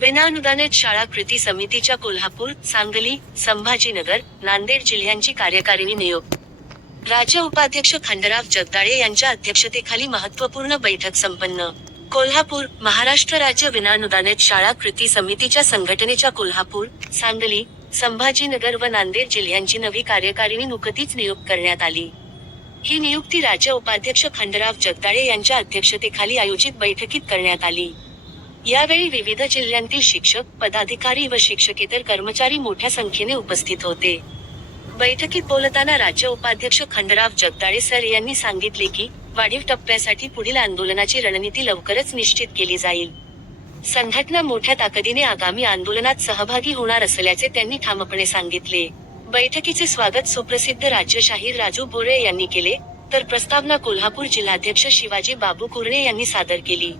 विनाअनुदानित शाळा कृती समितीच्या कोल्हापूर सांगली संभाजीनगर नांदेड जिल्ह्यांची कार्यकारिणी नियुक्त. राज्य उपाध्यक्ष खंडराव जगदाळे यांच्या अध्यक्षतेखाली महत्त्वपूर्ण बैठक संपन्न. कोल्हापूर महाराष्ट्र राज्य विनानुदानित शाळा कृती समितीच्या संघटनेच्या कोल्हापूर सांगली संभाजीनगर व नांदेड जिल्ह्यांची नवी कार्यकारिणी नुकतीच नियुक्त करण्यात आली. ही नियुक्ती राज्य उपाध्यक्ष खंडराव जगदाळे यांच्या अध्यक्षतेखाली आयोजित बैठकीत करण्यात आली. यावेळी विविध जिल्ह्यांतील शिक्षक पदाधिकारी व शिक्षकेतर कर्मचारी मोठ्या संख्येने उपस्थित होते. बैठकीत बोलताना राज्य उपाध्यक्ष खंडराव जगदाळे सर यांनी सांगितले की वाढीव टप्प्यासाठी पुढील आंदोलनाची रणनीती लवकरच निश्चित केली जाईल. संघटना मोठ्या ताकदीने आगामी आंदोलनात सहभागी होणार असल्याचे त्यांनी ठामपणे सांगितले. बैठकीचे स्वागत सुप्रसिद्ध राज्यशाहीर राजू बोरे यांनी केले तर प्रस्तावना कोल्हापूर जिल्हाध्यक्ष शिवाजी बाबू कुरणे यांनी सादर केली.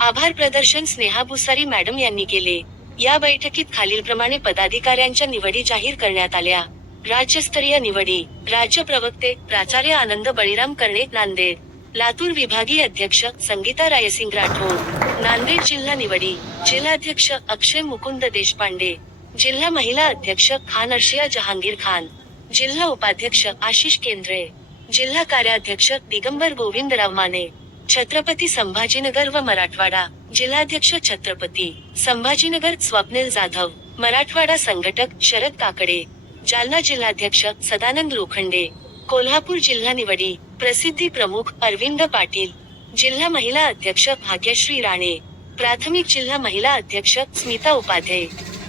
आभार प्रदर्शन स्नेहा भुसारी मॅडम यांनी केले. या बैठकीत खालीलप्रमाणे पदाधिकाऱ्यांच्या निवडी जाहीर करण्यात आल्या. राज्यस्तरीय निवडी. राज्य प्रवक्ते प्राचार्य आनंद बळीराम कर्णे नांदेड. लातूर विभागीय अध्यक्ष संगीता रायसिंग राठोड. नांदेड जिल्हा निवडी. जिल्हाध्यक्ष अक्षय मुकुंद देशपांडे. जिल्हा महिला अध्यक्ष खान अर्शिया जहांगीर खान. जिल्हा उपाध्यक्ष आशिष केंद्रे. जिल्हा कार्याध्यक्ष दिगंबर गोविंदराव माने. छत्रपती संभाजीनगर व मराठवाडा जिल्हाध्यक्ष छत्रपती संभाजीनगर स्वप्नील जाधव मराठवाडा संघटक शरद काकडे जालना जिल्हाध्यक्ष सदानंद लोखंडे कोल्हापूर जिल्हा निवडी प्रसिद्धी प्रमुख अरविंद पाटील जिल्हा महिला अध्यक्ष भाग्यश्री राणे प्राथमिक जिल्हा महिला अध्यक्ष स्मिता उपाध्ये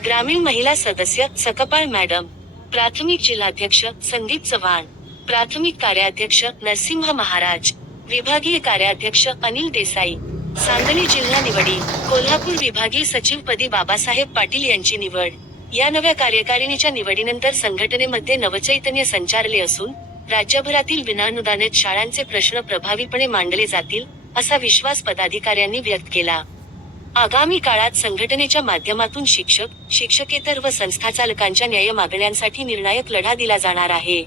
ग्रामीण महिला सदस्य सकपाळ मॅडम प्राथमिक जिल्हाध्यक्ष संदीप चव्हाण प्राथमिक कार्याध्यक्ष नरसिंह महाराज विभागीय कार्याध्यक्ष अनिल देसाई सांगली जिल्हा निवडी कोल्हापूर विभागीय सचिवपदी बाबासाहेब पाटील यांची निवड. या नव्या कार्यकारिणीच्या निवडीनंतर संघटनेमध्ये नवचैतन्य संचारले असून राज्यभरातील विनानुदानित शाळांचे प्रश्न प्रभावीपणे मांडले जातील असा विश्वास पदाधिकाऱ्यांनी व्यक्त केला. आगामी काळात संघटनेच्या माध्यमातून शिक्षक शिक्षकेतर व संस्थाचालकांच्या न्याय मागण्यांसाठी निर्णायक लढा दिला जाणार आहे.